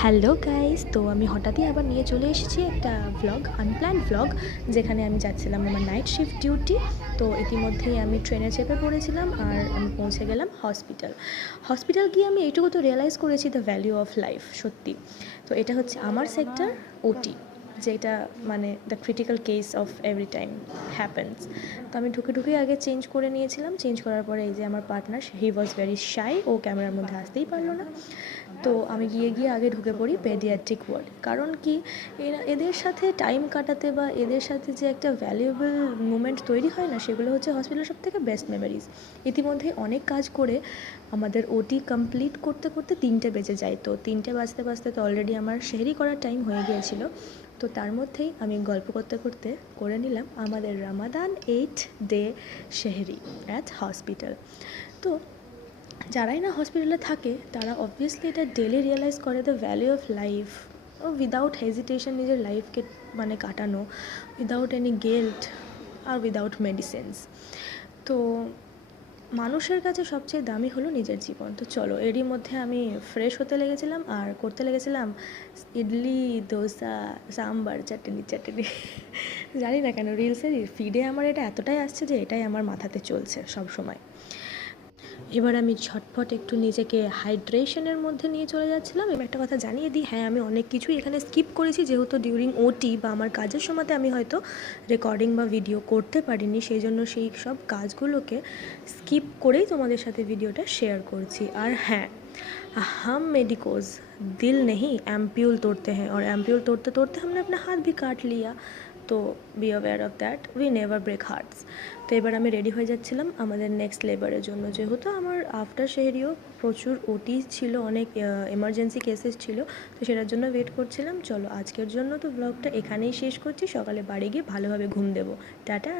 Hello guys, তো আমি হঠাৎই আবার নিয়ে চলে এসেছি একটা ভ্লগ, আনপ্ল্যান্ড ভ্লগ, যেখানে আমি যাচ্ছিলাম আমার নাইট শিফট ডিউটি। তো ইতিমধ্যেই আমি ট্রেনে চেপে পড়েছিলাম আর আমি পৌঁছে গেলাম হসপিটাল গিয়ে আমি এইটুকু তো রিয়েলাইজ করেছি দ্য ভ্যালিউ অফ লাইফ। সত্যি তো এটা হচ্ছে আমার সেক্টর ওটি, যেটা মানে the critical case of every time happens. তো আমি ঢুকে আগে চেঞ্জ করে নিয়েছিলাম। চেঞ্জ করার পরে এই যে আমার পার্টনার, হি ওয়াজ ভেরি শাই, ও ক্যামেরার মধ্যে আসতেই পারলো না। তো আমি গিয়ে আগে ঢুকে পড়ি পেডিয়াট্রিক ওয়ার্ড। কারণ কি, এদের সাথে টাইম কাটাতে বা এদের সাথে যে একটা ভ্যালুয়েবল মুমেন্ট তৈরি হয় না, সেগুলো হচ্ছে হসপিটালের সব থেকে বেস্ট মেমোরিজ। ইতিমধ্যে অনেক কাজ করে আমাদের ওটি কমপ্লিট করতে করতে 3টে বেজে যায়। তো 3টে বাজতে তো অলরেডি আমার সেহরি করার টাইম হয়ে গিয়েছিল। তো তার মধ্যেই আমি গল্প করতে করতে করে নিলাম আমাদের Ramadan 8 day sehri at hospital. তো যারাই না হসপিটালে থাকে তারা অবভিয়াসলি এটা ডেলি রিয়েলাইজ করে the value of life, without hesitation নিজের লাইফকে মানে কাটানো, উইদাউট এনি গিল্ট আর উইদাউট মেডিসিনস। তো মানুষের কাছে সবচেয়ে দামি হলো নিজের জীবন। তো চলো, এরই মধ্যে আমি ফ্রেশ হতে লেগেছিলাম আর করতে লেগেছিলাম ইডলি, দোসা, সাম্বার, চাটনি জানি না কেন রিলসের ফিডে আমার এটা এতটাই আসছে যে এটাই আমার মাথাতে চলছে সব সময়। এবার আমি ঝটপট একটু নিজেকে হাইড্রেশনের মধ্যে নিয়ে চলে যাচ্ছিলাম। এবার একটা কথা জানিয়ে দিই, হ্যাঁ আমি অনেক কিছুই এখানে স্কিপ করেছি, যেহেতু ডিউরিং ওটি বা আমার কাজের সময়তে আমি হয়তো রেকর্ডিং বা ভিডিও করতে পারিনি, সেই জন্য সেই সব কাজগুলোকে স্কিপ করেই তোমাদের সাথে ভিডিওটা শেয়ার করছি। আর হ্যাঁ, हम मेडिकोज दिल नहीं एम्प्यूल तोड़ते हैं, और एम्प्यूल तोड़ते तोड़ते हमने अपना हाथ भी काट लिया। তো be aware of that, we never break hearts. তো এবার আমি রেডি হয়ে যাচ্ছিলাম আমাদের নেক্সট লেবারের জন্য, যেহেতু আমার আফটার শেহরিও প্রচুর ওটি ছিল, অনেক এমার্জেন্সি কেসেস ছিল, তো সেটার জন্য ওয়েট করছিলাম। চলো আজকের জন্য তো ব্লগটা এখানেই শেষ করছি, সকালে বাড়ি গিয়ে ভালোভাবে ঘুম দেবো। টাটা।